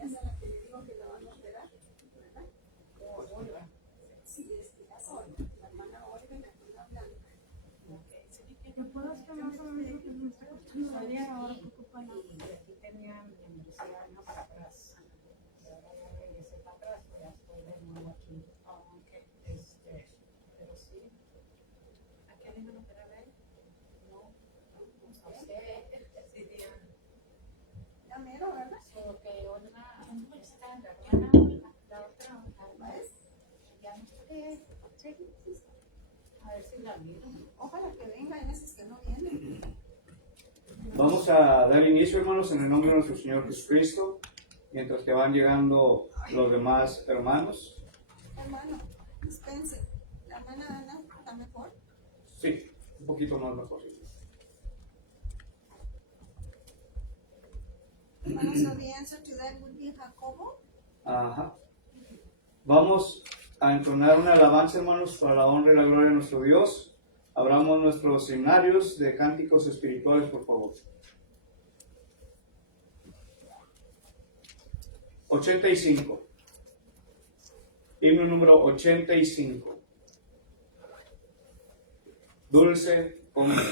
es a la que le digo que la van a operar, ¿verdad? Sí, es que la hermana Olga y la hermana Blanca. ¿Me puedo hacer más o menos lo que me está costando la idea ahora que ocupan? Y aquí tenía mi membresía año para atrás. Y ahora ya regresé para atrás, pero ya estoy de nuevo aquí. Pero sí. ¿A qué le iban a operar a él? No sé, decidían. Ya mero, ¿verdad? Solo que Olga, está la hermana Olga, la otra Olga, ya no sé. A ver si la miro. Ojalá que venga, hay veces que no viene. Vamos a dar inicio, hermanos, en el nombre de nuestro Señor Jesucristo, mientras que van llegando los demás hermanos. Hermano, dispense. ¿La hermana Ana está mejor? Sí, un poquito más mejor. Hermano, so the answer to that would be Jacobo. Ajá. Vamos a entonar una alabanza, hermanos, para la honra y la gloria de nuestro Dios. Abramos nuestros himnarios de cánticos espirituales, por favor. 85. Himno número 85. Dulce comunión.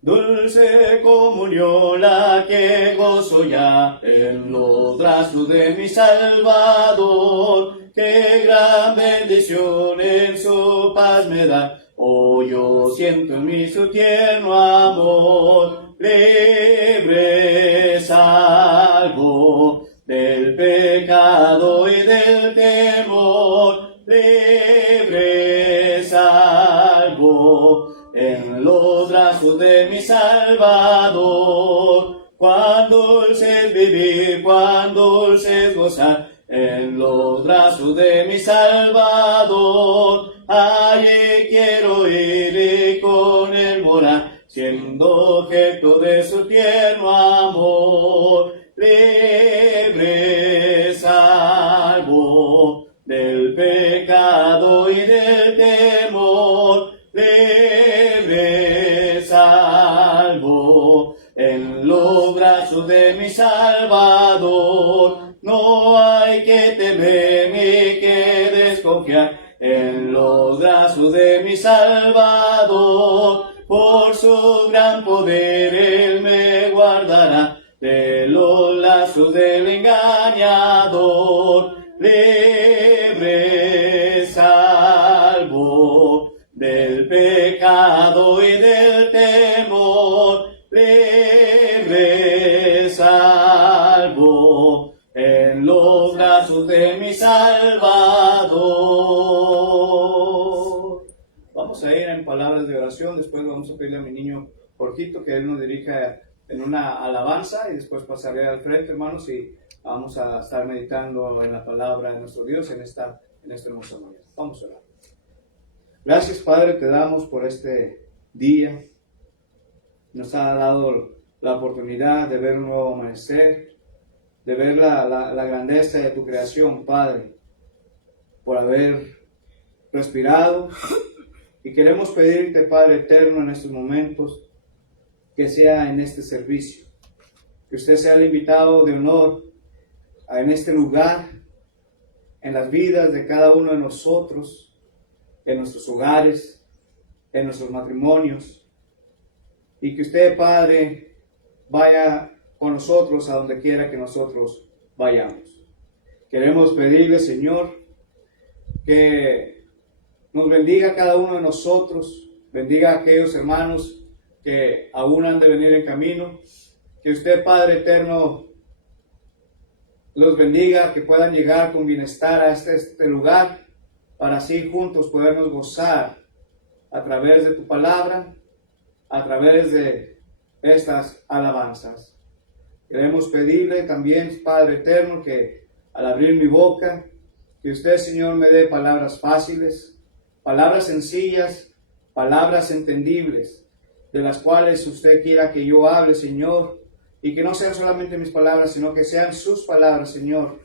Dulce comunión la que gozo ya en los brazos de mi Salvador, qué gran bendición en su paz me da. Oh, yo siento en mí su tierno amor, libre salvo del pecado y del temor, libre salvo en los brazos de mi Salvador. Cuán dulce es vivir, cuán dulce es gozar en los brazos de mi Salvador. Allí quiero ir y con él morar, siendo objeto de su tierno amor. Libre salvo del pecado y del temor, libre salvo en los brazos de mi Salvador. No hay que temer ni que desconfiar en los brazos de mi Salvador. Por su gran poder él me guardará de los lazos del engañador. Libre salvo del pecado y del temor, libre salvo en los brazos de mi Salvador. Vamos a ir en palabras de oración, después vamos a pedirle a mi niño Jorgito que él nos dirija en una alabanza y después pasaré al frente, hermanos, y vamos a estar meditando en la palabra de nuestro Dios en esta hermosa mañana. Vamos a orar. Gracias, Padre, te damos por este día. Nos ha dado la oportunidad de ver un nuevo amanecer, de ver la grandeza de tu creación, Padre, por haber respirado. Y queremos pedirte, Padre eterno, en estos momentos, que sea en este servicio, que usted sea el invitado de honor en este lugar, en las vidas de cada uno de nosotros, en nuestros hogares, en nuestros matrimonios, y que usted, Padre, vaya con nosotros a donde quiera que nosotros vayamos. Queremos pedirle, Señor, que nos bendiga a cada uno de nosotros, bendiga a aquellos hermanos que aún han de venir en camino, que usted, Padre eterno, los bendiga, que puedan llegar con bienestar a este lugar, para así juntos podernos gozar a través de tu palabra, a través de estas alabanzas. Queremos pedirle también, Padre eterno, que al abrir mi boca, que usted, Señor, me dé palabras fáciles, palabras sencillas, palabras entendibles, de las cuales usted quiera que yo hable, Señor, y que no sean solamente mis palabras, sino que sean sus palabras, Señor,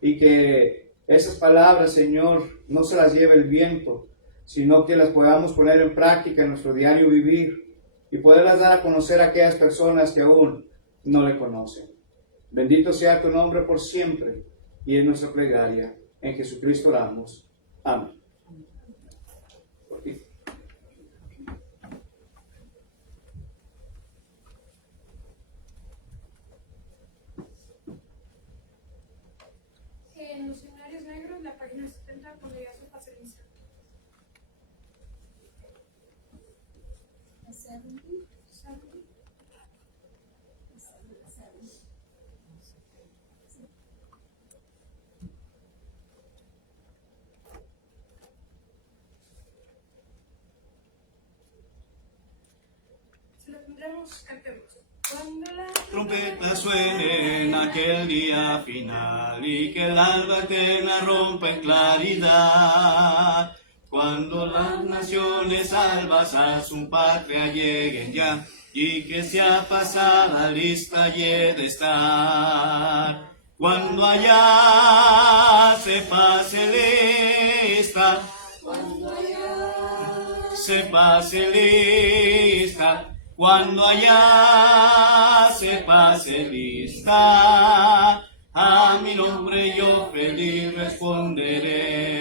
y que esas palabras, Señor, no se las lleve el viento, sino que las podamos poner en práctica en nuestro diario vivir y poderlas dar a conocer a aquellas personas que aún no le conocen. Bendito sea tu nombre por siempre y en nuestra plegaria. En Jesucristo oramos. Amén. Por ti. En los seminarios negros, la página 70, cuando ya se faciliza. Se lo tendremos, cantemos. Cuando la Trompeta suene en aquel día final y que el alba eterna rompa en claridad. Cuando las naciones salvas a su patria lleguen ya y que sea pasada lista y he de estar. Cuando allá se pase lista, se pase lista. Cuando allá se pase lista, a mi nombre yo feliz responderé.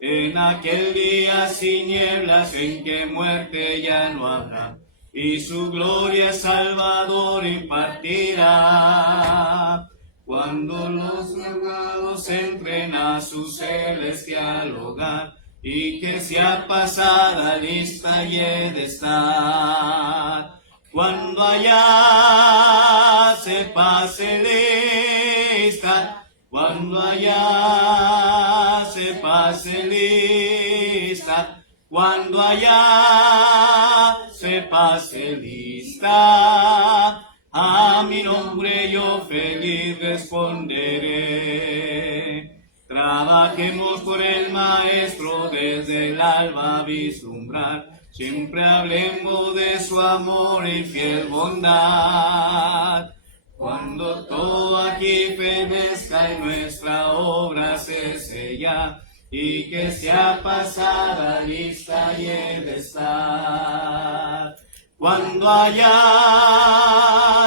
En aquel día sin nieblas en que muerte ya no habrá, y su gloria Salvador impartirá. Cuando los llamados entren a su celestial hogar, y que sea pasada lista y he de estar. Cuando allá se pase lista, cuando allá se pase lista, cuando allá se pase lista, a mi nombre yo feliz responderé. Trabajemos por el Maestro desde el alba vislumbrar, siempre hablemos de su amor y fiel bondad. Cuando todo aquí fenezca y nuestra obra se sella, y que sea pasada lista y he de estar. Cuando allá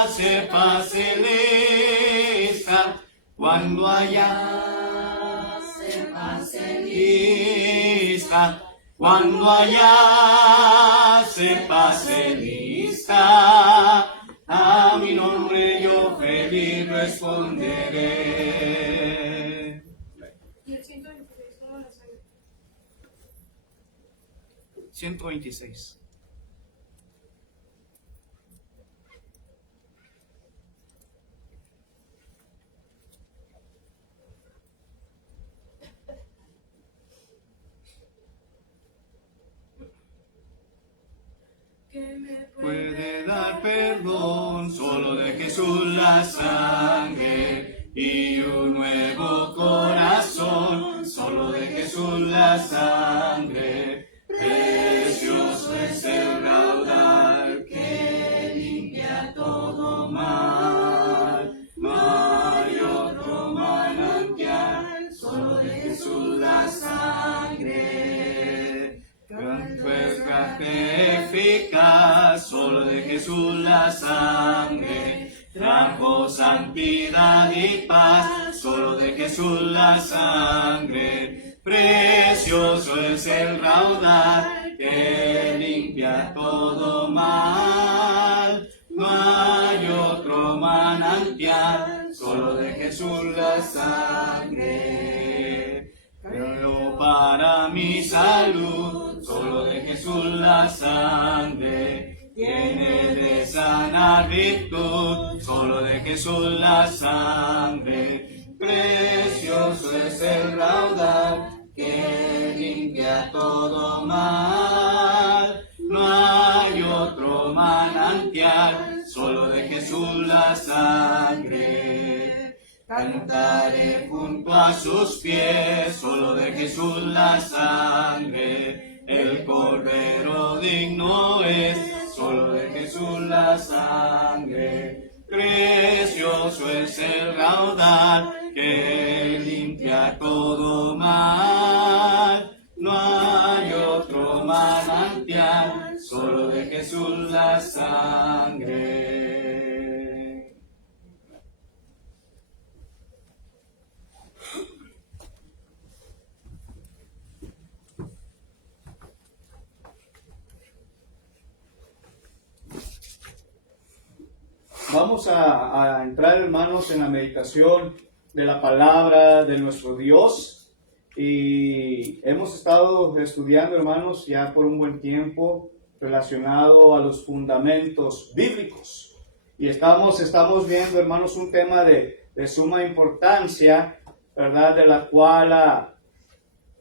se pase lista, cuando allá lista, cuando allá se pase lista, a mi nombre yo feliz responderé. y el 126, ¿cómo lo sabe? 126. Que me Puede dar perdón solo de Jesús la sangre y un nuevo corazón, solo de Jesús la sangre. Precioso es el raudal que limpia todo mal, no hay otro manantial, solo de Jesús la sangre. Canto rescate eficaz, solo de Jesús la sangre. Trajo santidad y paz, solo de Jesús la sangre. Precioso es el raudal que limpia todo mal. No hay otro manantial, solo de Jesús la sangre. Pero para mi salud, solo de Jesús la sangre. Tiene de sanar virtud, solo de Jesús la sangre. Precioso es el raudal que limpia todo mal. No hay otro manantial, solo de Jesús la sangre. Cantaré junto a sus pies, solo de Jesús la sangre. El Cordero digno es, solo de Jesús la sangre. Precioso es el raudal que limpia todo mal. No hay otro manantial, solo de Jesús la sangre. Vamos a entrar, hermanos, en la meditación de la palabra de nuestro Dios. Y hemos estado estudiando, hermanos, ya por un buen tiempo relacionado a los fundamentos bíblicos. Y estamos viendo, hermanos, un tema de suma importancia, ¿verdad? De la cual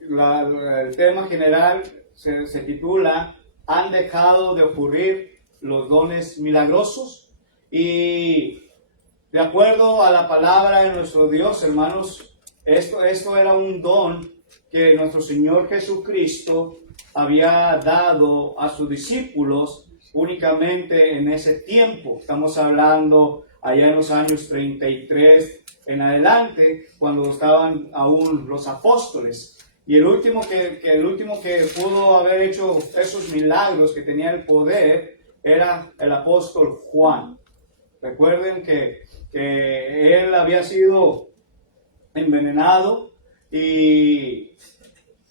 el tema general se titula ¿Han dejado de ocurrir los dones milagrosos? Y de acuerdo a la palabra de nuestro Dios, hermanos, esto era un don que nuestro Señor Jesucristo había dado a sus discípulos únicamente en ese tiempo. Estamos hablando allá en los años 33 en adelante, cuando estaban aún los apóstoles. Y el último que pudo haber hecho esos milagros, que tenía el poder, era el apóstol Juan. Recuerden que él había sido envenenado y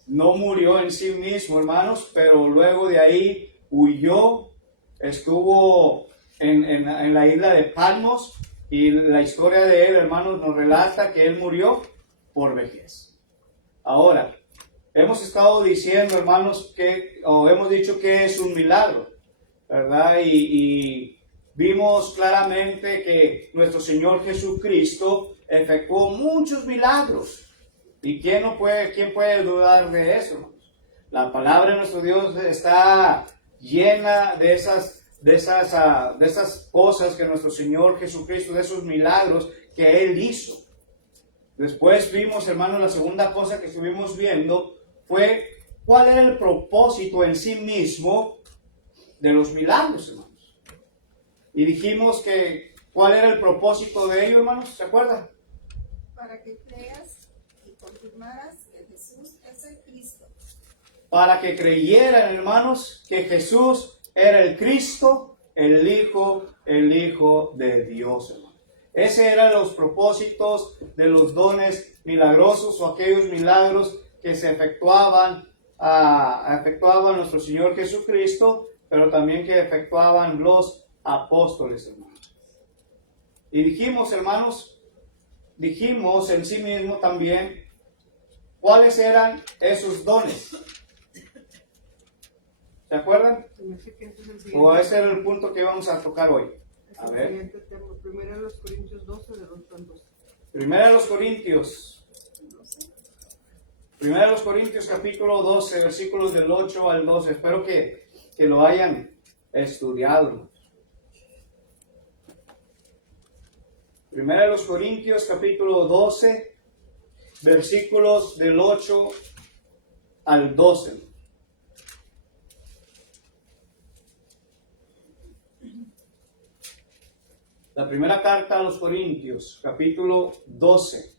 no murió en sí mismo, hermanos, pero luego de ahí huyó, estuvo en la isla de Patmos, y la historia de él, hermanos, nos relata que él murió por vejez. Ahora, hemos estado diciendo, hermanos, hemos dicho que es un milagro, ¿verdad? Y vimos claramente que nuestro Señor Jesucristo efectuó muchos milagros. ¿Y quién puede dudar de eso, hermanos? La palabra de nuestro Dios está llena de esas cosas que nuestro Señor Jesucristo, de esos milagros que Él hizo. Después vimos, hermanos, la segunda cosa que estuvimos viendo fue cuál era el propósito en sí mismo de los milagros, hermanos. Y dijimos que cuál era el propósito de ello, hermanos, ¿se acuerdan? Para que creas y confirmaras que Jesús es el Cristo. Para que creyeran, hermanos, que Jesús era el Cristo, el Hijo de Dios, hermanos. Ese eran los propósitos de los dones milagrosos, o aquellos milagros que se efectuaban nuestro Señor Jesucristo, pero también que efectuaban los apóstoles, hermanos. Y dijimos, hermanos, en sí mismo también cuáles eran esos dones. ¿Se acuerdan? ¿O ese era el punto que vamos a tocar hoy? A ver. Primero los Corintios 12, del 8 al 12. Primero los Corintios capítulo 12, versículos del 8 al 12. Espero que lo hayan estudiado. Primera de los Corintios, capítulo 12, versículos del 8 al 12. La primera carta a los Corintios, capítulo 12,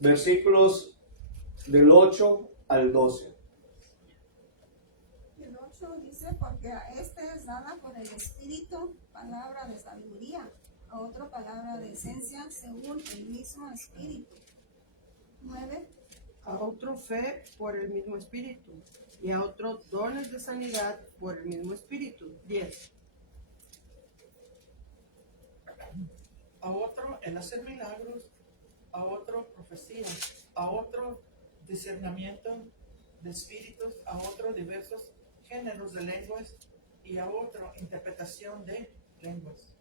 versículos del 8 al 12. El 8 dice, porque a este es dada por el Espíritu palabra de sabiduría, a otro palabra de esencia según el mismo Espíritu. 9. A otro fe por el mismo Espíritu, y a otro dones de sanidad por el mismo Espíritu. 10. A otro el hacer milagros, a otro profecía, a otro discernimiento de espíritus, a otro diversos géneros de lenguas, y a otro interpretación de lenguas.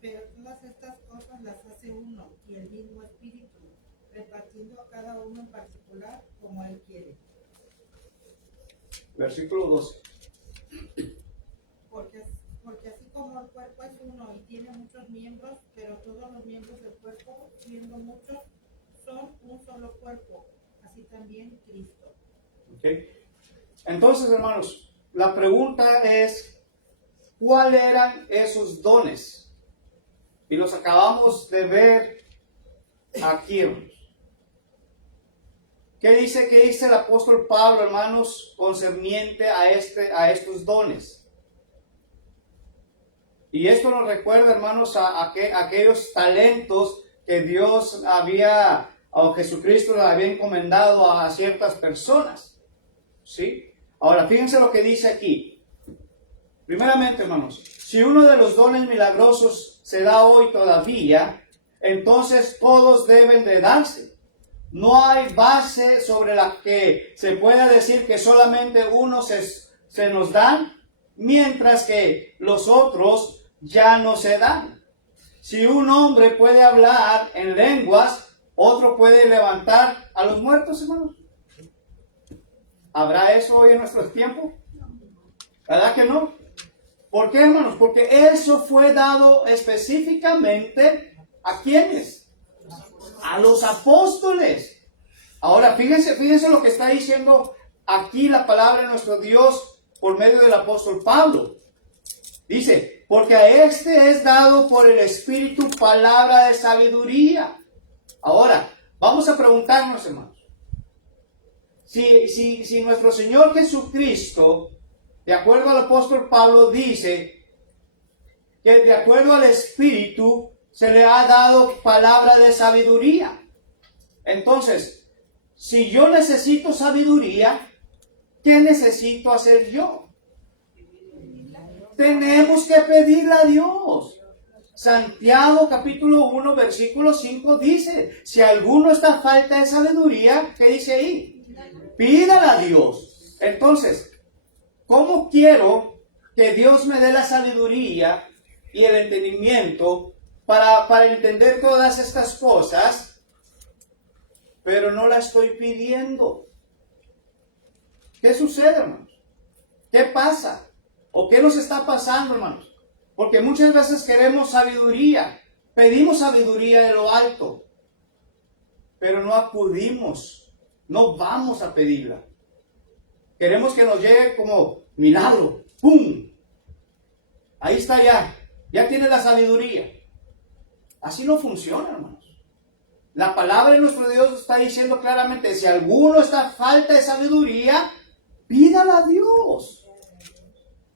Pero todas estas cosas las hace uno y el mismo Espíritu, repartiendo a cada uno en particular como Él quiere. Versículo 12. Porque así como el cuerpo es uno y tiene muchos miembros, pero todos los miembros del cuerpo, siendo muchos, son un solo cuerpo, así también Cristo. ¿Okay? Entonces, hermanos, la pregunta es, ¿cuáles eran esos dones? Y los acabamos de ver aquí, hermanos. ¿Qué dice el apóstol Pablo, hermanos, concerniente a estos dones? Y esto nos recuerda, hermanos, a aquellos talentos que Dios había, o Jesucristo le había encomendado a ciertas personas. ¿Sí? Ahora, fíjense lo que dice aquí. Primeramente, hermanos, si uno de los dones milagrosos se da hoy todavía, entonces todos deben de darse. No hay base sobre la que se pueda decir que solamente uno se nos dan, mientras que los otros ya no se dan. Si un hombre puede hablar en lenguas, otro puede levantar a los muertos, hermanos. ¿Habrá eso hoy en nuestro tiempo? ¿Verdad que no? ¿Por qué, hermanos? Porque eso fue dado específicamente ¿a quiénes? A los apóstoles. Ahora, fíjense lo que está diciendo aquí la palabra de nuestro Dios por medio del apóstol Pablo. Dice, porque a este es dado por el Espíritu palabra de sabiduría. Ahora, vamos a preguntarnos, hermanos. Si nuestro Señor Jesucristo, de acuerdo al apóstol Pablo, dice que de acuerdo al Espíritu se le ha dado palabra de sabiduría. Entonces, si yo necesito sabiduría, ¿qué necesito hacer yo? Tenemos que pedirle a Dios. Santiago capítulo 1 versículo 5 dice, si alguno está falta de sabiduría, ¿qué dice ahí? Pídala a Dios. Entonces, ¿cómo quiero que Dios me dé la sabiduría y el entendimiento para entender todas estas cosas, pero no la estoy pidiendo? ¿Qué sucede, hermanos? ¿Qué pasa? ¿O qué nos está pasando, hermanos? Porque muchas veces queremos sabiduría, pedimos sabiduría de lo alto, pero no acudimos, no vamos a pedirla. Queremos que nos llegue como milagro, ¡pum! Ahí está ya tiene la sabiduría. Así no funciona, hermanos. La palabra de nuestro Dios está diciendo claramente, si alguno está falta de sabiduría, pídala a Dios.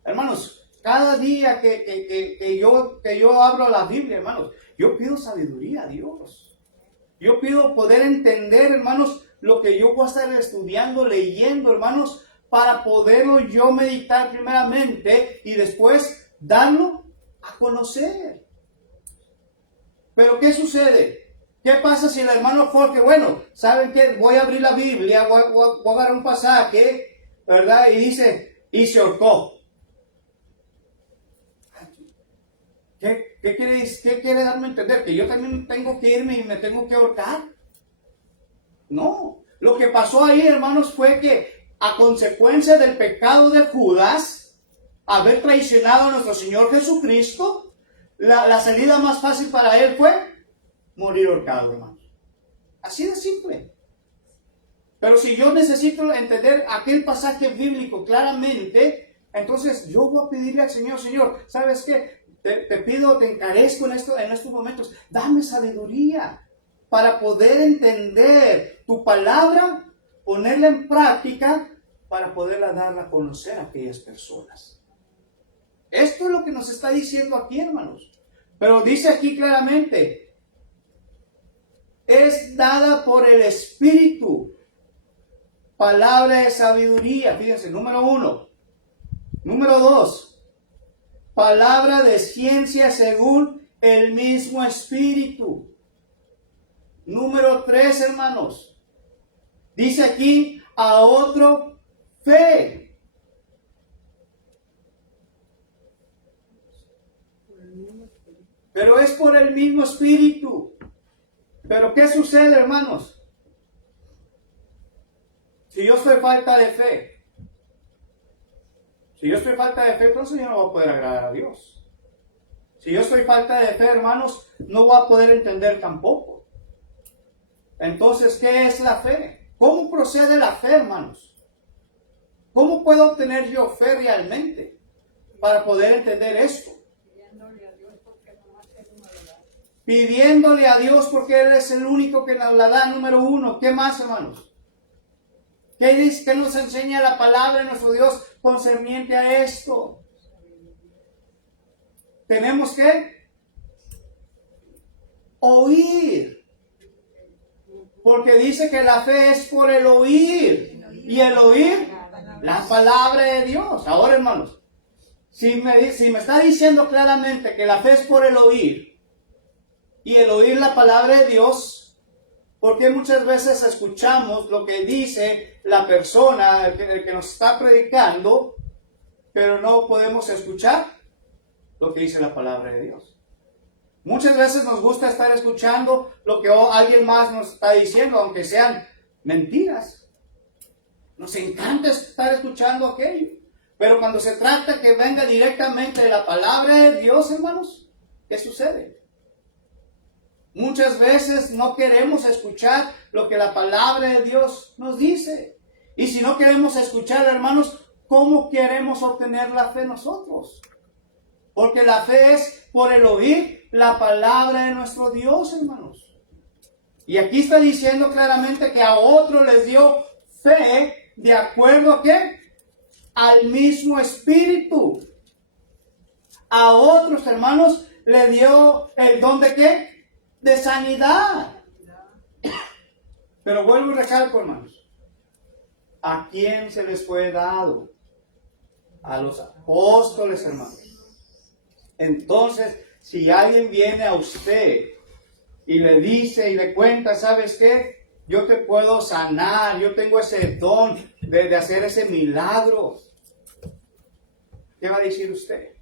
Hermanos, cada día que yo abro la Biblia, hermanos, yo pido sabiduría a Dios. Yo pido poder entender, hermanos, lo que yo voy a estar estudiando, leyendo, hermanos, para poderlo yo meditar primeramente y después darlo a conocer. Pero ¿qué sucede? ¿Qué pasa si el hermano Jorge, bueno, ¿saben qué? Voy a abrir la Biblia, voy a agarrar un pasaje, ¿verdad? Y dice, y se ahorcó. ¿Qué quiere darme a entender? ¿Que yo también tengo que irme y me tengo que ahorcar? No. Lo que pasó ahí, hermanos, fue que a consecuencia del pecado de Judas, haber traicionado a nuestro Señor Jesucristo, la salida más fácil para él fue morir ahorcado, hermanos. Así de simple. Pero si yo necesito entender aquel pasaje bíblico claramente, entonces yo voy a pedirle al Señor, Señor, ¿sabes qué? Te pido, te encarezco en estos momentos, dame sabiduría para poder entender tu palabra, ponerla en práctica para poderla darla a conocer a aquellas personas. Esto es lo que nos está diciendo aquí, hermanos. Pero dice aquí claramente, es dada por el Espíritu, palabra de sabiduría. Fíjense, número 1. Número 2. Palabra de ciencia según el mismo Espíritu. Número 3, hermanos. Dice aquí, a otro, fe. Pero es por el mismo Espíritu. Pero ¿qué sucede, hermanos? Si yo estoy falta de fe. Si yo estoy falta de fe, entonces yo no voy a poder agradar a Dios. Si yo estoy falta de fe, hermanos, no voy a poder entender tampoco. Entonces, ¿qué es la fe? ¿Cómo procede la fe, hermanos? ¿Cómo puedo obtener yo fe realmente para poder entender esto? pidiéndole a Dios porque Él es el único que nos la da, número uno. ¿Qué más, hermanos? ¿Qué dice? ¿Qué nos enseña la palabra de nuestro Dios concerniente a esto? Tenemos que oír. Porque dice que la fe es por el oír. Y el oír la palabra de Dios. Ahora, hermanos, si me está diciendo claramente que la fe es por el oír y el oír la palabra de Dios, porque muchas veces escuchamos lo que dice la persona, el que nos está predicando, pero no podemos escuchar lo que dice la palabra de Dios? Muchas veces nos gusta estar escuchando lo que alguien más nos está diciendo, aunque sean mentiras. Nos encanta estar escuchando aquello. Pero cuando se trata que venga directamente de la palabra de Dios, hermanos, ¿qué sucede? Muchas veces no queremos escuchar lo que la palabra de Dios nos dice. Y si no queremos escuchar, hermanos, ¿cómo queremos obtener la fe nosotros? Porque la fe es por el oír la palabra de nuestro Dios, hermanos. Y aquí está diciendo claramente que a otros les dio fe de acuerdo a ¿qué? Al mismo espíritu. A otros, hermanos, le dio el don de ¿qué? De sanidad. Pero vuelvo y recalco, hermanos. ¿A quién se les fue dado? A los apóstoles, hermanos. Entonces, si alguien viene a usted y le dice y le cuenta, ¿sabes qué? Yo te puedo sanar, yo tengo ese don de hacer ese milagro. ¿Qué va a decir usted?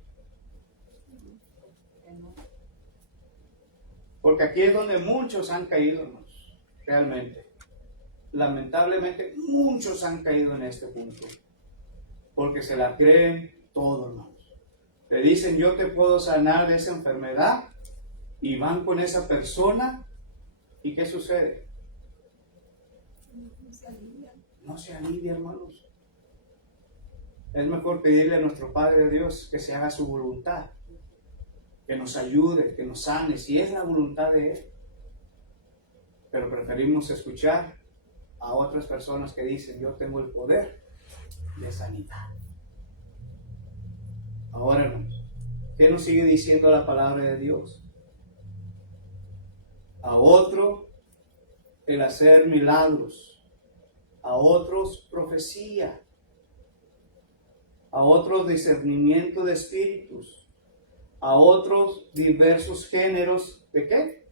Porque aquí es donde muchos han caído, hermanos, realmente. Lamentablemente, muchos han caído en este punto. Porque se la creen todo, hermanos. Le dicen, yo te puedo sanar de esa enfermedad. Y van con esa persona. ¿Y qué sucede? No se alivia, hermanos. Es mejor pedirle a nuestro Padre Dios que se haga su voluntad. Que nos ayude, que nos sane, si es la voluntad de Él. Pero preferimos escuchar a otras personas que dicen, yo tengo el poder de sanidad. Ahora, hermanos, ¿qué nos sigue diciendo la palabra de Dios? A otro el hacer milagros, a otros profecía, a otros discernimiento de espíritus, a otros diversos géneros ¿de qué?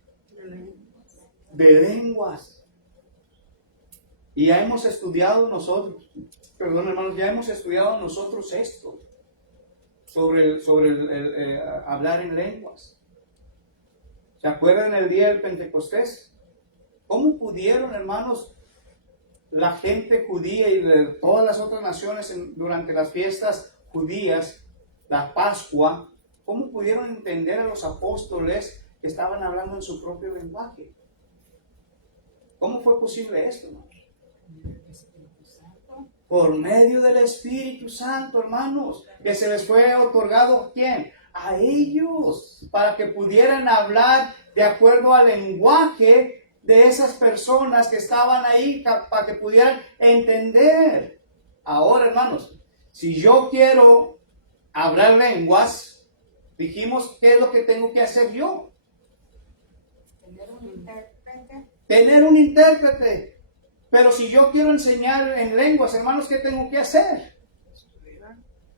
De lenguas. Y ya hemos estudiado nosotros, perdón, hermanos, ya hemos estudiado nosotros esto sobre el hablar en lenguas. ¿Se acuerdan el día del Pentecostés? ¿Cómo pudieron, hermanos, la gente judía y de todas las otras naciones durante las fiestas judías, la Pascua, cómo pudieron entender a los apóstoles que estaban hablando en su propio lenguaje? ¿Cómo fue posible esto, hermanos? Por medio del Espíritu Santo, hermanos, que se les fue otorgado, ¿quién? A ellos, para que pudieran hablar de acuerdo al lenguaje de esas personas que estaban ahí, para que pudieran entender. Ahora, hermanos, si yo quiero hablar lenguas, dijimos, ¿qué es lo que tengo que hacer yo? Tener un intérprete. Tener un intérprete. Pero si yo quiero enseñar en lenguas, hermanos, ¿qué tengo que hacer?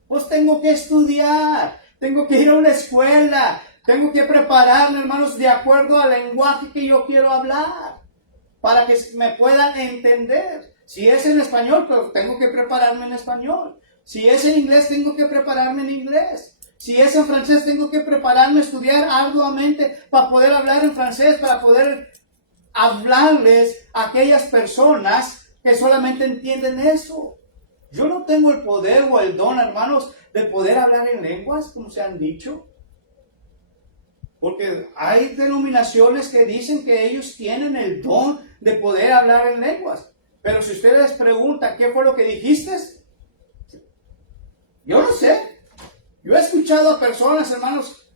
Pues tengo que estudiar, tengo que ir a una escuela, tengo que prepararme, hermanos, de acuerdo al lenguaje que yo quiero hablar, para que me puedan entender. Si es en español, pues tengo que prepararme en español. Si es en inglés, tengo que prepararme en inglés. Si es en francés, tengo que prepararme, estudiar arduamente para poder hablar en francés, para poder hablarles a aquellas personas que solamente entienden eso. Yo no tengo el poder o el don, hermanos, de poder hablar en lenguas, como se han dicho. Porque hay denominaciones que dicen que ellos tienen el don de poder hablar en lenguas. Pero si ustedes les preguntan, ¿qué fue lo que dijiste? Yo no sé. Yo he escuchado a personas, hermanos,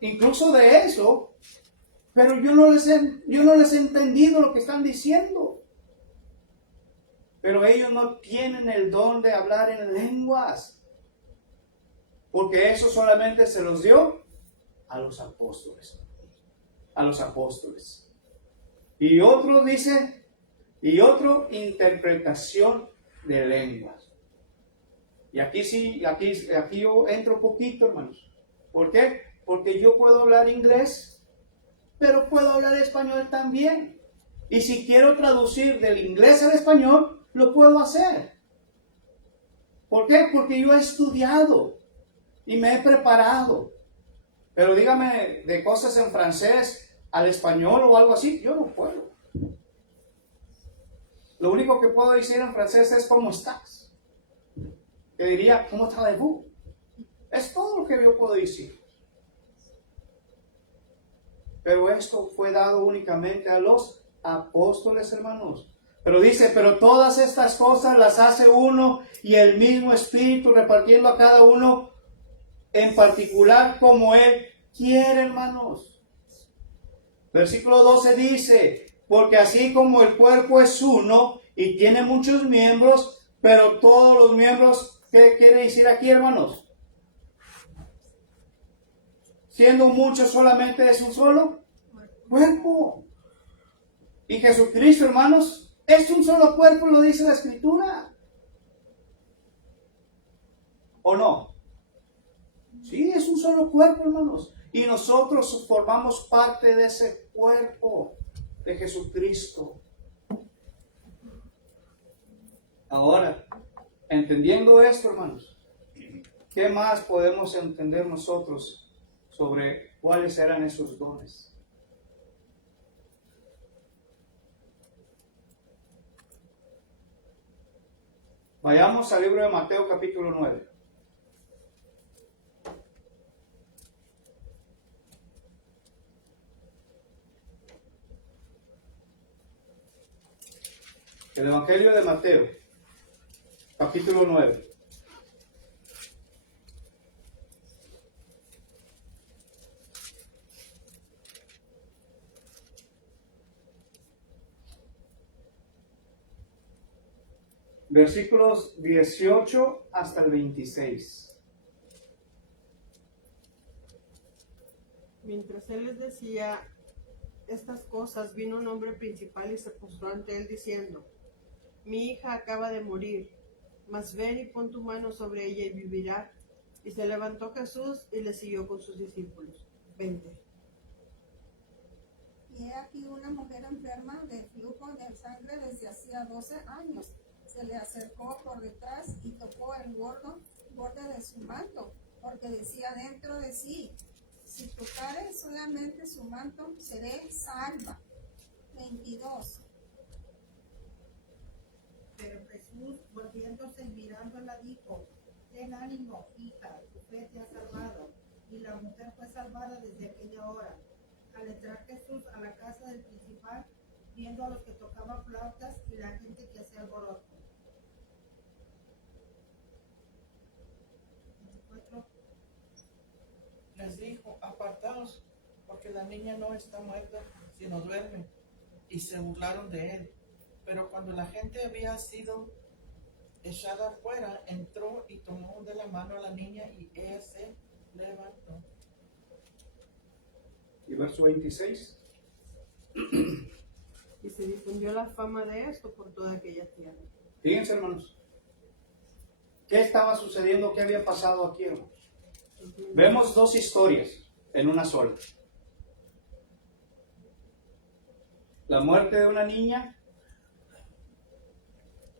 incluso de eso, pero yo no les he entendido lo que están diciendo. Pero ellos no tienen el don de hablar en lenguas, porque eso solamente se los dio a los apóstoles. A los apóstoles. Y otro dice, y otro, interpretación de lenguas. Y aquí sí, aquí yo entro poquito, hermanos. ¿Por qué? Porque yo puedo hablar inglés, pero puedo hablar español también. Y si quiero traducir del inglés al español, lo puedo hacer. ¿Por qué? Porque yo he estudiado y me he preparado. Pero dígame de cosas en francés al español o algo así, yo no puedo. Lo único que puedo decir en francés es ¿cómo estás? Que diría ¿cómo allez-vous? Es todo lo que yo puedo decir. Pero esto fue dado únicamente a los apóstoles, hermanos. Pero dice, pero todas estas cosas las hace uno y el mismo Espíritu, repartiendo a cada uno en particular como Él quiere, hermanos. Versículo 12 dice, porque así como el cuerpo es uno y tiene muchos miembros, pero todos los miembros, ¿qué quiere decir aquí, hermanos? Siendo muchos solamente es un solo cuerpo. Y Jesucristo, hermanos, es un solo cuerpo, lo dice la Escritura. ¿O no? Sí, es un solo cuerpo, hermanos. Y nosotros formamos parte de ese cuerpo de Jesucristo. Ahora, entendiendo esto, hermanos, ¿qué más podemos entender nosotros sobre cuáles eran esos dones? Vayamos al libro de Mateo capítulo 9. El Evangelio de Mateo, capítulo 9. Versículos 18 hasta el 26. Mientras él les decía estas cosas, vino un hombre principal y se postró ante él diciendo, mi hija acaba de morir, mas ven y pon tu mano sobre ella y vivirá. Y se levantó Jesús y le siguió con sus discípulos. 20. Y he aquí una mujer enferma de flujo de sangre desde hacía 12 años. Se le acercó por detrás y tocó el borde de su manto, porque decía dentro de sí, si tocare solamente su manto, seré salva. 22. Pero Jesús, volviéndose y mirándola, dijo, ten ánimo, hija, tu fe te ha salvado. Y la mujer fue salvada desde aquella hora. Al entrar Jesús a la casa del principal, viendo a los que tocaban flautas y la gente que hacía alboroto. 24. Les dijo, apartaos, porque la niña no está muerta, sino duerme. Y se burlaron de él. Pero cuando la gente había sido echada afuera, entró y tomó de la mano a la niña y ella se levantó. Y verso 26. Y se difundió la fama de esto por toda aquella tierra. Fíjense, hermanos. ¿Qué estaba sucediendo? ¿Qué había pasado aquí, hermanos? Vemos dos historias en una sola. La muerte de una niña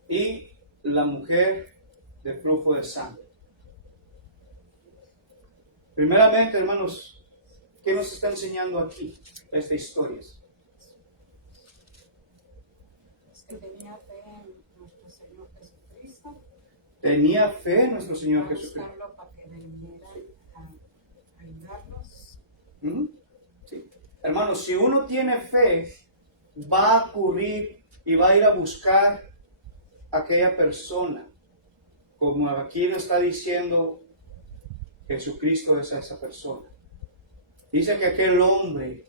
y la mujer de flujo de sangre. Primeramente, hermanos, ¿qué nos está enseñando aquí esta historia? Es que tenía fe en nuestro Señor Jesucristo. Tenía fe en nuestro Señor Jesucristo. Buscarlo para que viniera a ayudarnos. Sí. Hermanos, si uno tiene fe, va a ocurrir y va a ir a buscar a aquella persona. Como aquí lo está diciendo, Jesucristo es esa persona. Dice que aquel hombre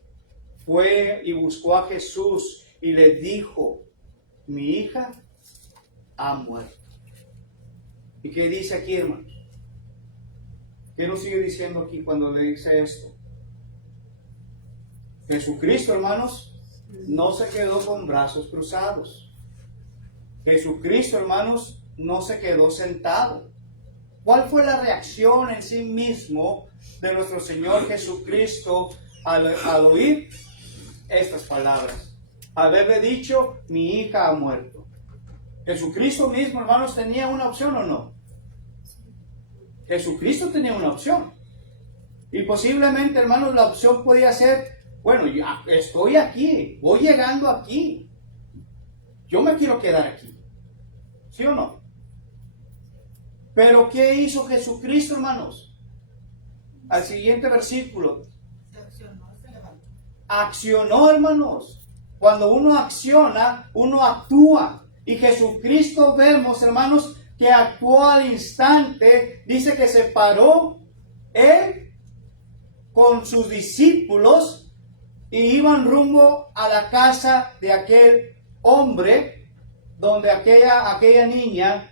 fue y buscó a Jesús y le dijo, mi hija ha muerto. ¿Y qué dice aquí, hermanos? ¿Qué nos sigue diciendo aquí cuando le dice esto? Jesucristo, hermanos, no se quedó con brazos cruzados. Jesucristo, hermanos, no se quedó sentado. ¿Cuál fue la reacción en sí mismo de nuestro Señor Jesucristo al oír estas palabras? Haberle dicho, mi hija ha muerto. Jesucristo mismo, hermanos, ¿tenía una opción o no? Jesucristo tenía una opción. Y posiblemente, hermanos, la opción podía ser, bueno, ya estoy aquí, voy llegando aquí. Yo me quiero quedar aquí. ¿Sí o no? Pero ¿qué hizo Jesucristo, hermanos? Al siguiente versículo. Se accionó, se levantó. Accionó, hermanos. Cuando uno acciona, uno actúa. Y Jesucristo vemos, hermanos, que actuó al instante. Dice que se paró él con sus discípulos y iban rumbo a la casa de aquel hombre donde aquella niña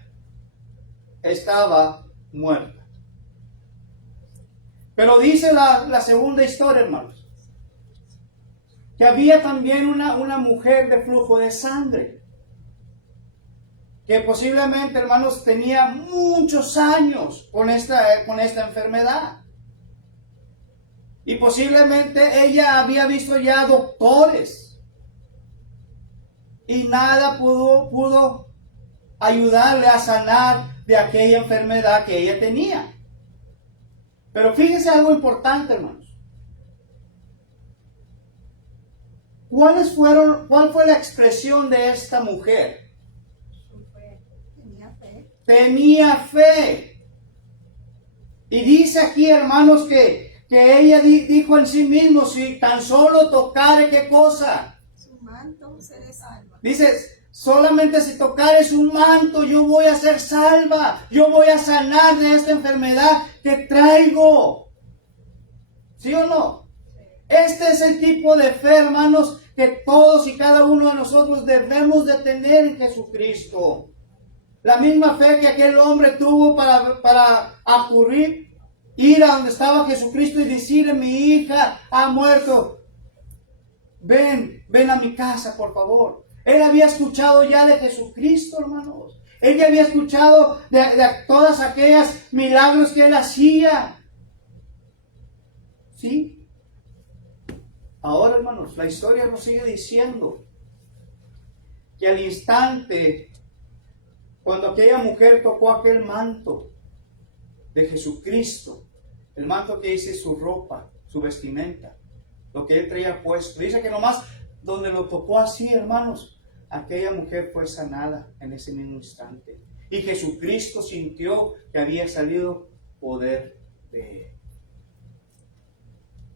estaba muerta. Pero dice la segunda historia, hermanos, que había también una mujer de flujo de sangre, que posiblemente, hermanos, tenía muchos años con esta enfermedad. Y posiblemente ella había visto ya doctores y nada pudo ayudarle a sanar de aquella enfermedad que ella tenía. Pero fíjense algo importante, hermanos. ¿Cuál fue la expresión de esta mujer? Tenía fe. Tenía fe. Y dice aquí, hermanos, que ella dijo en sí mismo, si tan solo tocare, ¿qué cosa? Su manto seré salva. Dice, solamente si tocare su manto, yo voy a ser salva. Yo voy a sanar de esta enfermedad que traigo. ¿Sí o no? Este es el tipo de fe, hermanos, que todos y cada uno de nosotros debemos de tener en Jesucristo. La misma fe que aquel hombre tuvo para ir a donde estaba Jesucristo y decirle, mi hija ha muerto. Ven a mi casa, por favor. Él había escuchado ya de Jesucristo, hermanos. Él ya había escuchado de todas aquellas milagros que él hacía. ¿Sí? Ahora, hermanos, la historia nos sigue diciendo que al instante, cuando aquella mujer tocó aquel manto de Jesucristo, el manto que dice su ropa, su vestimenta, lo que él traía puesto, dice que nomás donde lo tocó así, hermanos, aquella mujer fue sanada en ese mismo instante. Y Jesucristo sintió que había salido poder de él.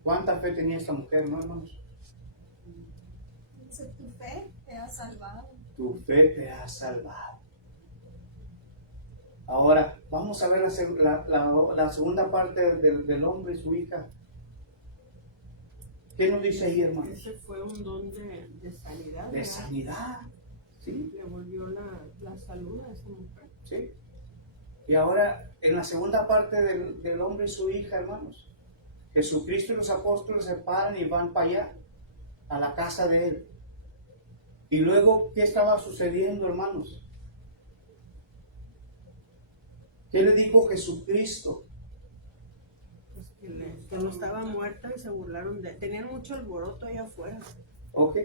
¿Cuánta fe tenía esta mujer, no, hermanos? Dice, tu fe te ha salvado. Tu fe te ha salvado. Ahora, vamos a ver la segunda parte del hombre y su hija. ¿Qué nos dice ahí, hermanos? Ese fue un don de sanidad. De ¿verdad? sanidad. ¿Sí? Le volvió la salud a esa mujer. ¿Sí? Y ahora, en la segunda parte del hombre y su hija, hermanos, Jesucristo y los apóstoles se paran y van para allá, a la casa de él. Y luego, ¿qué estaba sucediendo, hermanos? ¿Qué le dijo Jesucristo? Pues que no estaba muerta y se burlaron de él. Tenían mucho alboroto allá afuera. ¿Ok?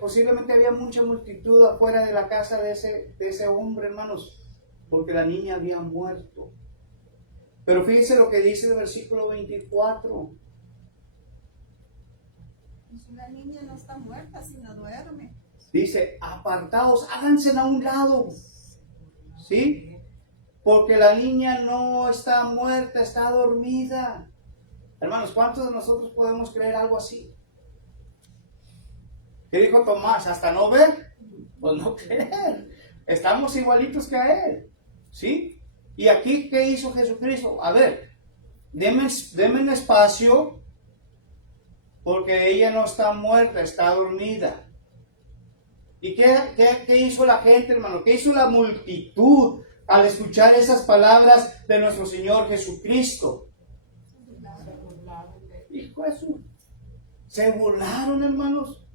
Posiblemente había mucha multitud afuera de la casa de ese hombre, hermanos, porque la niña había muerto. Pero fíjense lo que dice el versículo 24. Pues una niña no está muerta, sino duerme. Dice, apartaos, háganse a un lado. ¿Sí? Porque la niña no está muerta, está dormida. Hermanos, ¿cuántos de nosotros podemos creer algo así? ¿Qué dijo Tomás? ¿Hasta no ver? Pues no creer. Estamos igualitos que a él. ¿Sí? Y aquí, ¿qué hizo Jesucristo? A ver, denme espacio porque ella no está muerta, está dormida. ¿Y qué hizo la gente, hermano? ¿Qué hizo la multitud al escuchar esas palabras de nuestro Señor Jesucristo? Hijo de su... Se burlaron, hermanos.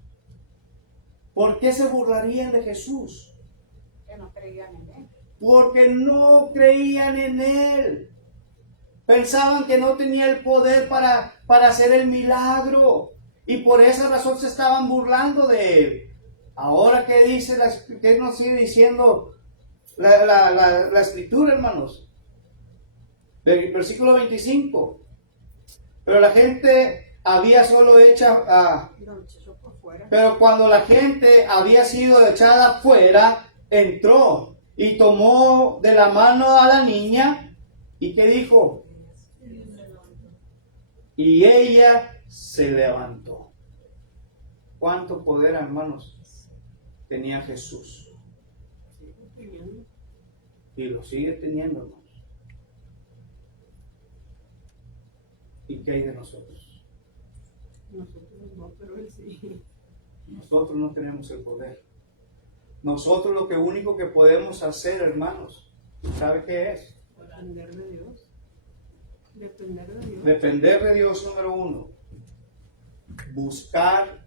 ¿Por qué se burlarían de Jesús? Que no creían en él. Porque no creían en Él. Pensaban que no tenía el poder para hacer el milagro. Y por esa razón se estaban burlando de Él. Ahora, ¿qué nos sigue diciendo la Escritura, hermanos? Versículo 25. Pero la gente había solo hecha... pero cuando la gente había sido echada fuera, entró y tomó de la mano a la niña. ¿Y qué dijo? Y ella se levantó. ¿Cuánto poder, hermanos, tenía Jesús? Y lo sigue teniendo, hermanos. ¿Y qué hay de nosotros? Nosotros no, pero Él sí. Nosotros no tenemos el poder. Nosotros lo único que podemos hacer, hermanos, ¿sabe qué es? Depender de Dios. Depender de Dios. Depender de Dios, número uno. Buscar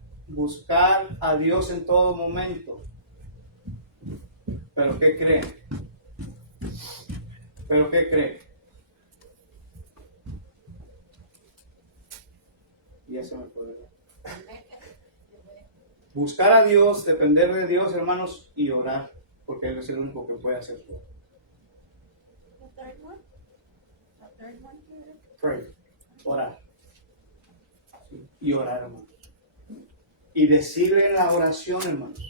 a Dios en todo momento. ¿Pero qué creen? ¿Pero qué creen? Ya se me puede ver. Buscar a Dios, depender de Dios, hermanos, y orar, porque Él es el único que puede hacer todo. Pray, orar. Sí, y orar, hermanos. Y decirle en la oración, hermanos.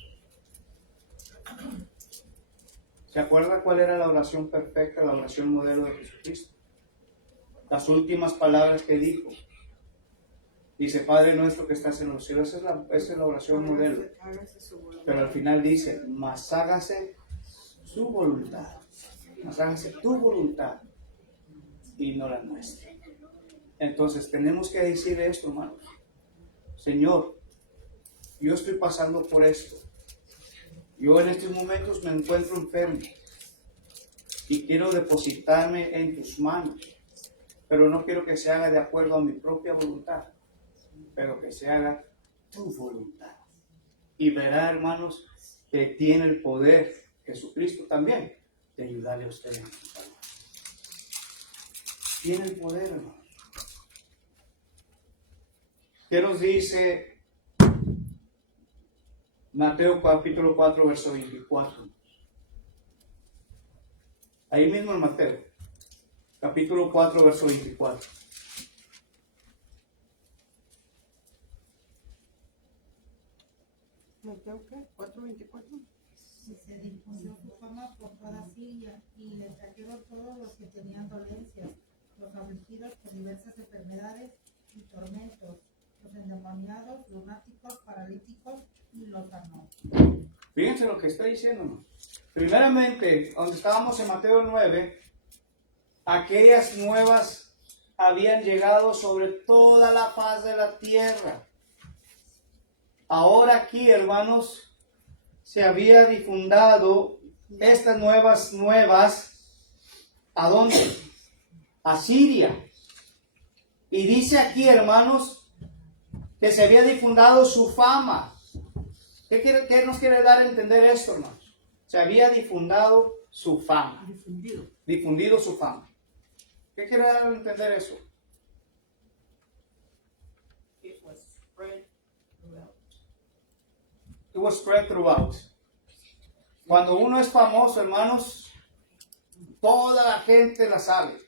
¿Se acuerda cuál era la oración perfecta, la oración modelo de Jesucristo? Las últimas palabras que dijo. Dice, Padre nuestro que estás en los cielos. Esa es la oración modelo. Pero al final dice, mas hágase su voluntad. Mas hágase tu voluntad y no la nuestra. Entonces tenemos que decir esto, hermanos. Señor, yo estoy pasando por esto. Yo en estos momentos me encuentro enfermo y quiero depositarme en tus manos. Pero no quiero que se haga de acuerdo a mi propia voluntad, pero que se haga tu voluntad. Y verá, hermanos, que tiene el poder, Jesucristo también, de ayudarle a usted en su salud. Tiene el poder, hermanos. ¿Qué nos dice Mateo capítulo 4, verso 24? Ahí mismo en Mateo, capítulo 4, verso 24. ¿Mateo qué? 4:24. Y se difundió su fama por toda Siria, y le trajeron todos los que tenían dolencias, los afligidos por diversas enfermedades y tormentos, los endemoniados, lunáticos, paralíticos, y los sanó. Fíjense lo que está diciéndonos. Primeramente, donde estábamos en Mateo 9, aquellas nuevas habían llegado sobre toda la faz de la tierra. Ahora aquí, hermanos, se había difundado estas nuevas, ¿a dónde? A Siria. Y dice aquí, hermanos, que se había difundado su fama. ¿Qué nos quiere dar a entender esto, hermanos? Se había difundado su fama. Difundido su fama. ¿Qué quiere dar a entender eso? It was spread throughout. It was spread throughout. Cuando uno es famoso, hermanos, toda la gente la sabe.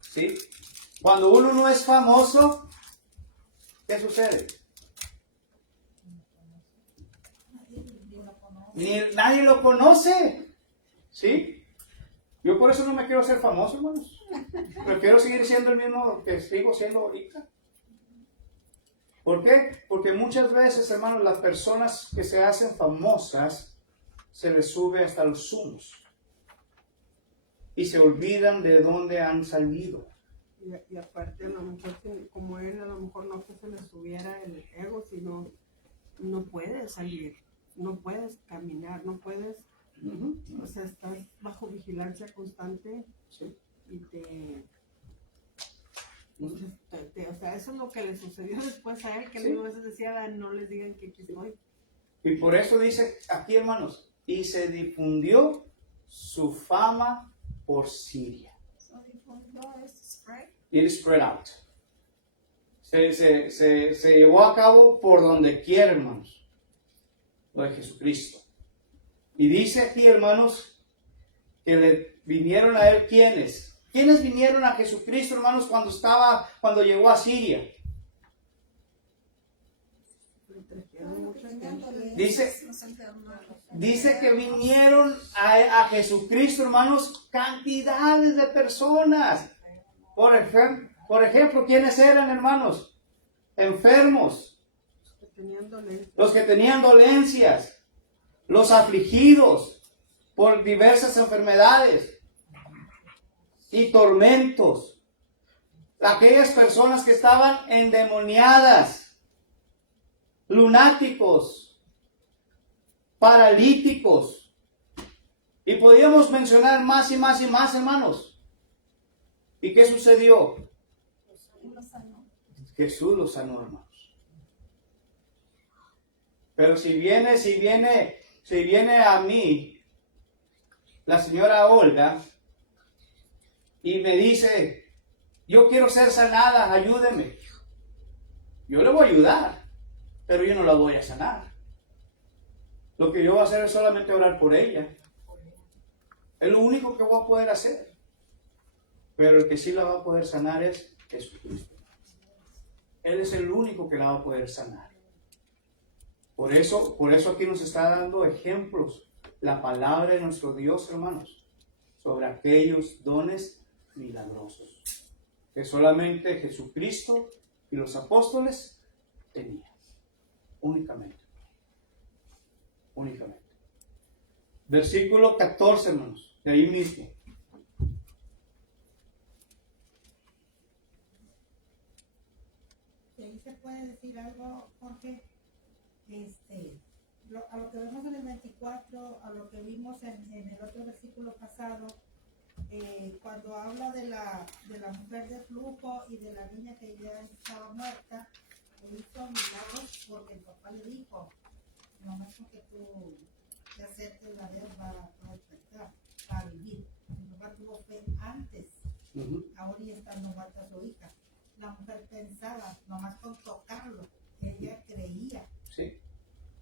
¿Sí? Cuando uno no es famoso, ¿qué sucede? Nadie lo conoce. ¿Sí? Yo por eso no me quiero hacer famoso, hermanos. Prefiero seguir siendo el mismo que sigo siendo ahorita. ¿Por qué? Porque muchas veces, hermanos, las personas que se hacen famosas se les sube hasta los humos y se olvidan de dónde han salido. Y aparte, a lo mejor, como él, a lo mejor no que se le subiera el ego, sino no puedes salir, no puedes caminar, no puedes, Ujú. o sea, estás bajo vigilancia constante Sí. y Ujú. o sea, eso es lo que le sucedió después a él, que Sí. él a veces decía, no les digan que aquí estoy. Y por eso dice aquí, hermanos, y se difundió su fama por Siria. So difundió es spread. It spread out. Se llevó a cabo por donde quiera, hermanos, lo de Jesucristo. Y dice aquí, hermanos, que le vinieron a él, ¿quiénes? ¿Quiénes vinieron a Jesucristo, hermanos, cuando llegó a Siria? Le trajeron mucha gente. Dice- Los enfermos. Dice que vinieron a Jesucristo, hermanos, cantidades de personas. Por ejemplo, ¿quiénes eran, hermanos? Enfermos, Que tenían dolencias. los que tenían dolencias, los afligidos por diversas enfermedades y tormentos, aquellas personas que estaban endemoniadas, lunáticos, paralíticos, y podíamos mencionar más y más y más, hermanos. ¿Y qué sucedió? Y los sanó. Jesús los sanó, hermanos. Pero si viene a mí la señora Olga y me dice, yo quiero ser sanada, ayúdeme. Yo le voy a ayudar, pero yo no la voy a sanar. Lo que yo voy a hacer es solamente orar por ella. Es lo único que voy a poder hacer. Pero el que sí la va a poder sanar es Jesucristo. Él es el único que la va a poder sanar. Por eso aquí nos está dando ejemplos la palabra de nuestro Dios, hermanos, sobre aquellos dones milagrosos que solamente Jesucristo y los apóstoles tenían. Únicamente. Versículo 14, hermanos, de ahí mismo. Y ahí se puede decir algo, Jorge, a lo que vemos en el 24, a lo que vimos en el otro versículo pasado, cuando habla de la mujer de flujo y de la niña que ya estaba muerta, le hizo milagros porque el papá le dijo, no es porque tú te acerques, la Dios va a despertar, va a vivir. Mi papá tuvo fe antes, ahora ya estando muerta su hija. La mujer pensaba, nomás con tocarlo, ella creía. Sí.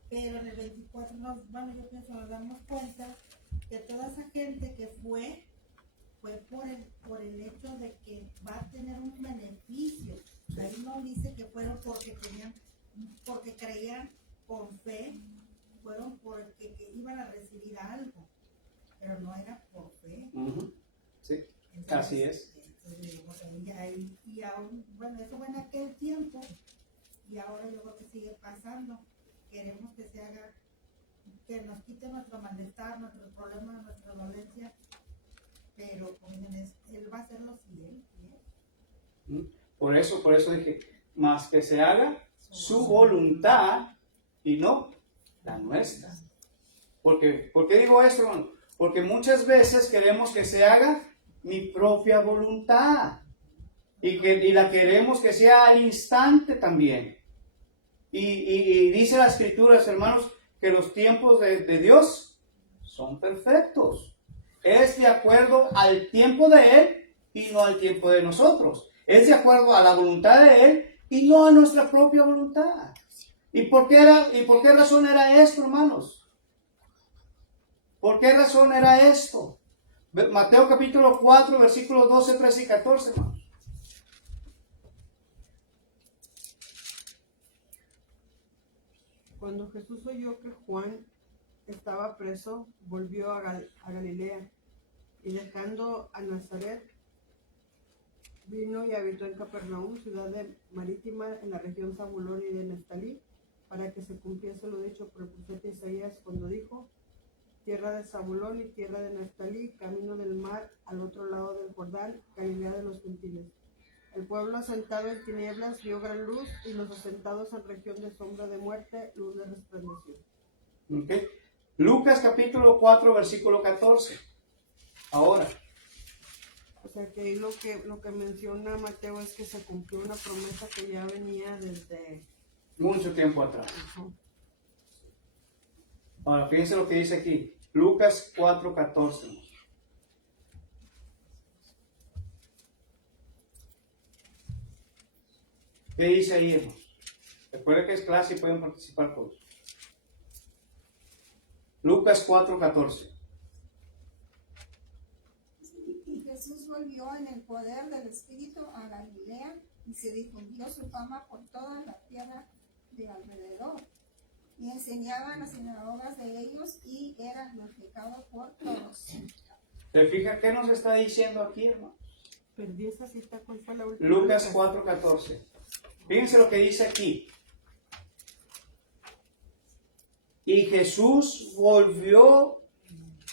Pero en el 24, yo pienso, nos damos cuenta que toda esa gente que fue por el hecho de que va a tener un beneficio. Ahí no dice que fueron porque creían con fe, fueron porque que iban a recibir algo, pero no era por fe. Sí, Entonces, así es. Y aún, eso fue en aquel tiempo, y ahora yo creo que sigue pasando. Queremos que se haga, que nos quite nuestro malestar, nuestros problemas, nuestra dolencia, pero Él va a hacerlo si Él quiere. Por eso dije, más que se haga su voluntad y no la nuestra. ¿Por qué digo esto, hermano? Porque muchas veces queremos que se haga mi propia voluntad y la queremos que sea al instante también. Y dice la Escritura, hermanos, que los tiempos de Dios son perfectos. Es de acuerdo al tiempo de Él y no al tiempo de nosotros. Es de acuerdo a la voluntad de Él y no a nuestra propia voluntad. ¿Y por qué razón era esto, hermanos? ¿Por qué razón era esto? Mateo capítulo 4, versículos 12, 13 y 14, hermanos. Cuando Jesús oyó que Juan estaba preso, volvió a Galilea, y dejando a Nazaret, vino y habitó en Capernaum, ciudad marítima en la región Zabulón y de Neftalí, para que se cumpliese lo dicho por el profeta Isaías cuando dijo: tierra de Zabulón y tierra de Neftalí, camino del mar al otro lado del Jordán, Galilea de los gentiles. El pueblo asentado en tinieblas vio gran luz, y los asentados en región de sombra de muerte, luz les resplandeció. ¿Ok? Lucas capítulo 4, versículo 14. Ahora, O sea que ahí lo que menciona Mateo es que se cumplió una promesa que ya venía desde... mucho tiempo atrás. Ujú. Ahora, fíjense lo que dice aquí. Lucas 4, 14. ¿Qué dice ahí, hermanos? Recuerden que es clase y pueden participar todos. Lucas 4, 14. Y Jesús volvió en el poder del Espíritu a Galilea y se difundió su fama por toda la tierra de alrededor. Y enseñaba en las sinagogas de ellos y era glorificado por todos. ¿Se fija qué nos está diciendo aquí, hermano? Perdí esa cita, ¿cuál fue la última? Lucas 4, 14. Fíjense lo que dice aquí. Y Jesús volvió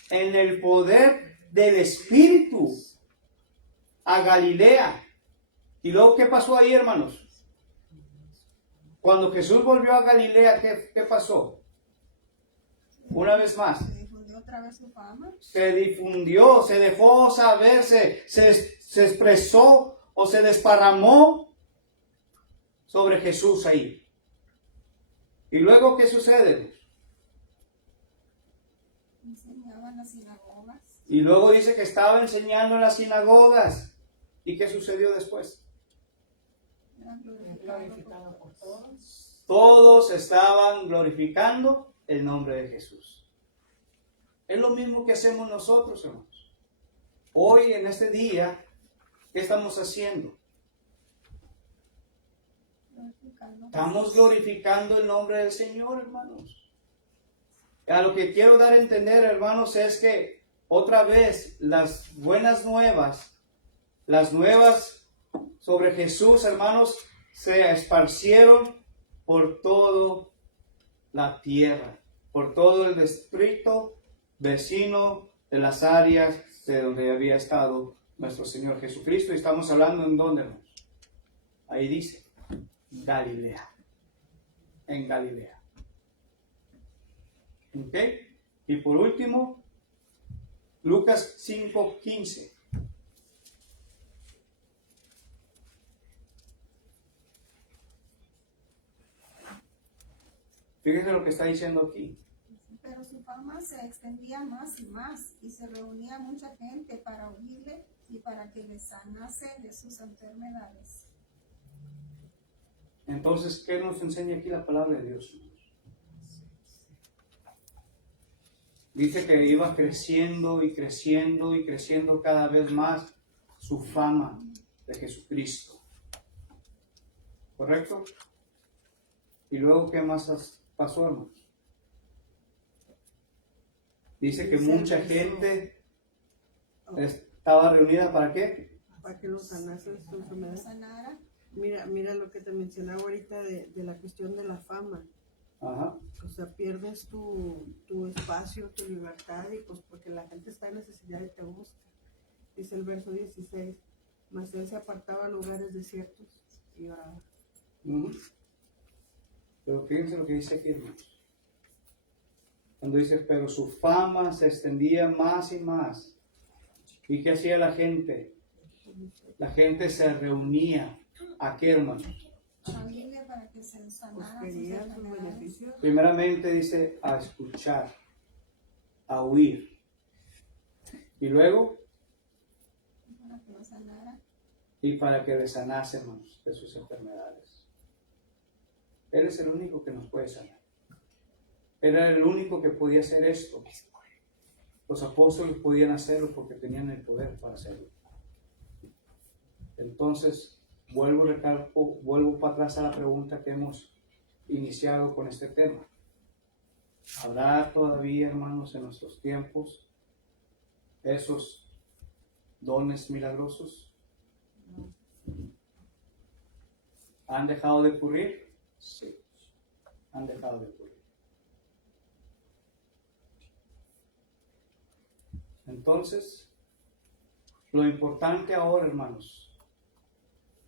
en el poder del Espíritu a Galilea. ¿Y luego qué pasó ahí, hermanos? Cuando Jesús volvió a Galilea, ¿qué pasó? Una vez más. Se difundió otra vez su fama. Se difundió, se dejó saber, se expresó o se desparramó sobre Jesús ahí. ¿Y luego qué sucede? Enseñaba en las sinagogas. Y luego dice que estaba enseñando en las sinagogas. ¿Y qué sucedió después? Era Glorificado por todos. Todos estaban glorificando el nombre de Jesús. Es lo mismo que hacemos nosotros, hermanos. Hoy, en este día, ¿qué estamos haciendo? Estamos glorificando el nombre del Señor, hermanos. A lo que quiero dar a entender, hermanos, es que otra vez las buenas nuevas, las nuevas sobre Jesús, hermanos, se esparcieron por toda la tierra, por todo el distrito vecino de las áreas de donde había estado nuestro Señor Jesucristo. Y estamos hablando en dónde, hermanos. Ahí dice, Galilea. En Galilea. ¿Ok? Y por último, Lucas 5:15. Fíjense lo que está diciendo aquí. Pero su fama se extendía más y más, y se reunía mucha gente para oírle y para que les sanase de sus enfermedades. Entonces, ¿qué nos enseña aquí la palabra de Dios? Dice que iba creciendo y creciendo y creciendo cada vez más su fama de Jesucristo. ¿Correcto? Y luego, ¿qué más pasó, hermanos? Dice que mucha gente estaba reunida, ¿para qué? Para que los sanasen su enfermedad. Sanara. Mira lo que te mencionaba ahorita de la cuestión de la fama. Ajá. O sea, pierdes tu espacio, tu libertad, y pues porque la gente está en necesidad y te busca. Dice el verso 16, mas él se apartaba a lugares desiertos y oraba. Pero fíjense lo que dice aquí, hermanos. Cuando dice, pero su fama se extendía más y más. ¿Y qué hacía la gente? La gente se reunía. ¿A qué, hermanos? Familia para que se Pues sanaran sus querían sus enfermedades. beneficios. Primeramente dice a escuchar, a oír. Y luego, Para que lo sanara. y para que le sanase, hermanos, de sus enfermedades. Él es el único que nos puede sanar. Él era el único que podía hacer esto. Los apóstoles podían hacerlo porque tenían el poder para hacerlo. Entonces, vuelvo para atrás a la pregunta que hemos iniciado con este tema. ¿Habrá todavía, hermanos, en nuestros tiempos esos dones milagrosos? ¿Han dejado de ocurrir? Sí, han dejado de ocurrir. Entonces, lo importante ahora, hermanos,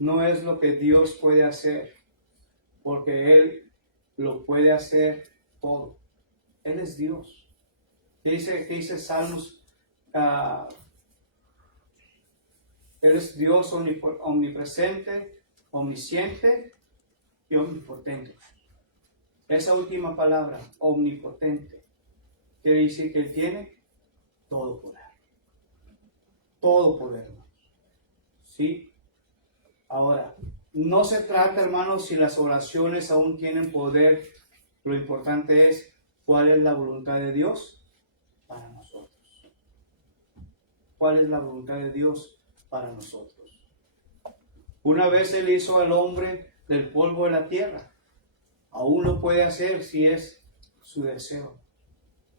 no es lo que Dios puede hacer, porque Él lo puede hacer todo. Él es Dios. ¿Qué dice Salmos? Él es Dios omnipresente, omnisciente y omnipotente. Esa última palabra, omnipotente, quiere decir que Él tiene todo poder. Todo poder, hermanos. ¿Sí? Ahora, no se trata, hermanos, si las oraciones aún tienen poder. Lo importante es cuál es la voluntad de Dios para nosotros. ¿Cuál es la voluntad de Dios para nosotros? Una vez Él hizo al hombre del polvo de la tierra. Aún lo puede hacer si es su deseo,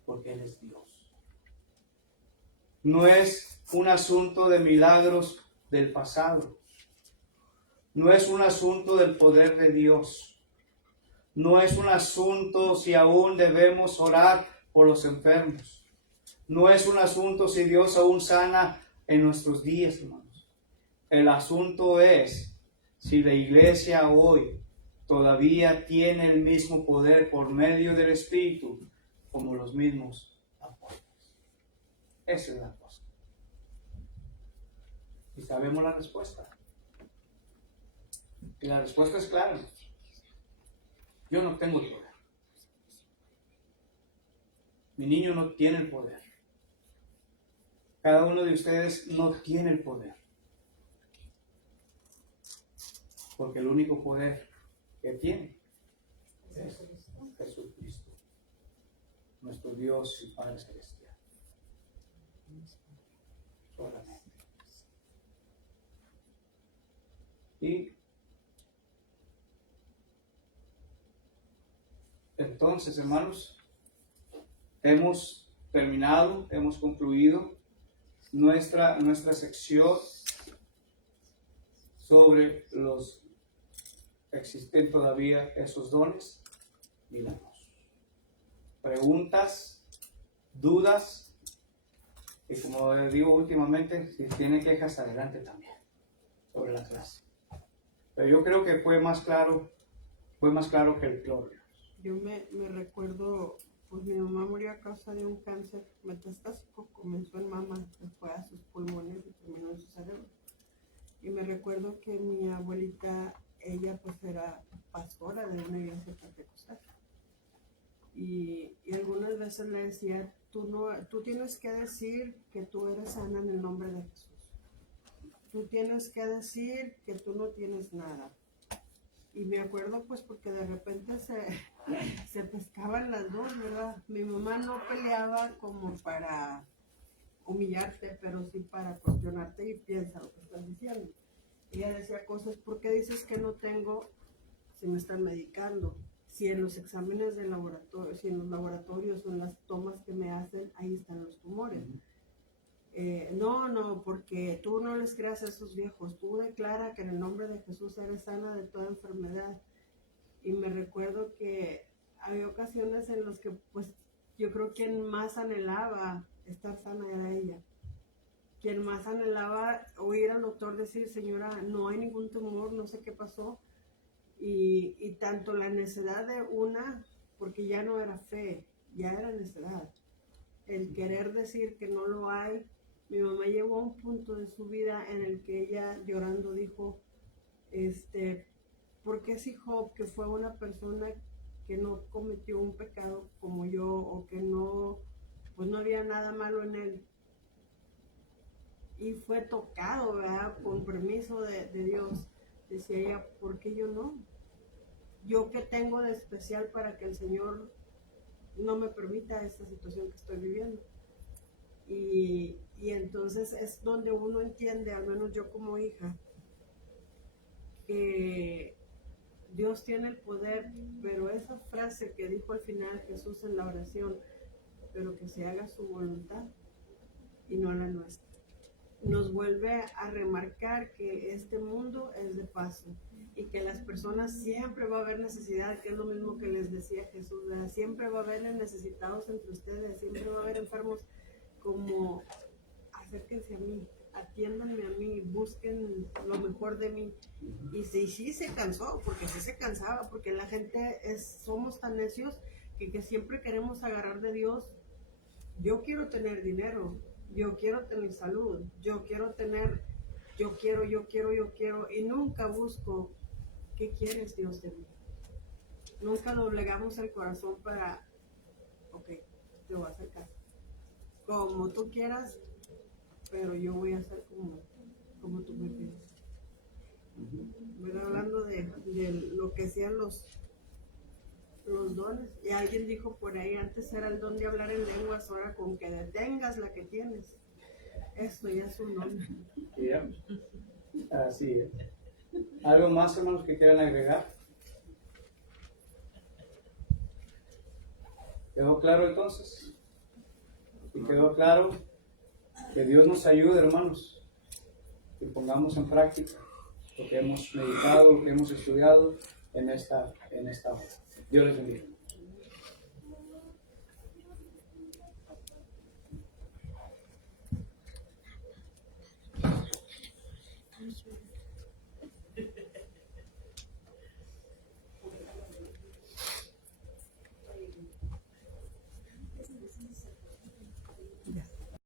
porque Él es Dios. No es un asunto de milagros del pasado. No es un asunto del poder de Dios. No es un asunto si aún debemos orar por los enfermos. No es un asunto si Dios aún sana en nuestros días, hermanos. El asunto es si la iglesia hoy todavía tiene el mismo poder por medio del Espíritu como los mismos apóstoles. Esa es la cosa. Y sabemos la respuesta. Y la respuesta es clara. Yo no tengo el poder. Mi niño no tiene el poder. Cada uno de ustedes no tiene el poder. Porque el único poder que tiene es Jesucristo, nuestro Dios y Padre Celestial. Solamente. Y entonces, hermanos, hemos terminado, hemos concluido nuestra sección sobre los existen todavía esos dones milagrosos. Preguntas, dudas, y como les digo últimamente, si tiene quejas, adelante también sobre la clase. Pero yo creo que fue más claro que el cloro. Yo me recuerdo, pues mi mamá murió a causa de un cáncer metastásico, comenzó en mama, se fue a sus pulmones y terminó en su cerebro. Y me recuerdo que mi abuelita, ella pues era pastora de una iglesia pentecostal. Y algunas veces le decía, tú tienes que decir que tú eres sana en el nombre de Jesús. Tú tienes que decir que tú no tienes nada. Y me acuerdo pues porque de repente se pescaban las dos, ¿verdad? Mi mamá no peleaba como para humillarte, pero sí para cuestionarte y piensa lo que estás diciendo. Ella decía cosas, ¿por qué dices que no tengo si me están medicando? Si en los exámenes de laboratorio, si en los laboratorios o en las tomas que me hacen, ahí están los tumores. No, porque tú no les creas a esos viejos, tú declara que en el nombre de Jesús eres sana de toda enfermedad. Y me recuerdo que había ocasiones en las que pues yo creo que quien más anhelaba estar sana era ella. Quien más anhelaba oír al doctor decir, señora, no hay ningún tumor, no sé qué pasó. Y tanto la necedad de una, porque ya no era fe, ya era necedad. El querer decir que no lo hay. Mi mamá llegó a un punto de su vida en el que ella llorando dijo, ¿por qué si Job, que fue una persona que no cometió un pecado como yo, o que no, pues no había nada malo en él, y fue tocado, ¿verdad?, con permiso de Dios, decía ella, ¿por qué yo no? ¿Yo qué tengo de especial para que el Señor no me permita esta situación que estoy viviendo? Y entonces es donde uno entiende, al menos yo como hija, que Dios tiene el poder, pero esa frase que dijo al final Jesús en la oración, pero que se haga su voluntad y no la nuestra, nos vuelve a remarcar que este mundo es de paso y que las personas siempre va a haber necesidad, que es lo mismo que les decía Jesús, ¿verdad? Siempre va a haber necesitados entre ustedes, siempre va a haber enfermos, como acérquense a mí, atiéndanme a mí, busquen lo mejor de mí. Y sí se cansó, porque sí se cansaba, porque la gente somos tan necios que siempre queremos agarrar de Dios. Yo quiero tener dinero, yo quiero tener salud, yo quiero, y nunca busco qué quieres Dios de mí. Nunca doblegamos el corazón para, ok, te voy a hacer caso, como tú quieras, pero yo voy a hacer como tú me pides. Voy hablando de lo que sean los dones. Y alguien dijo por ahí, antes era el don de hablar en lenguas, ahora con que detengas la que tienes. Esto ya es un don. Yeah. Así es. ¿Algo más, hermanos, que quieran agregar? ¿Quedó claro entonces? Y quedó claro que Dios nos ayude, hermanos, que pongamos en práctica lo que hemos meditado, lo que hemos estudiado en esta hora. Dios les bendiga.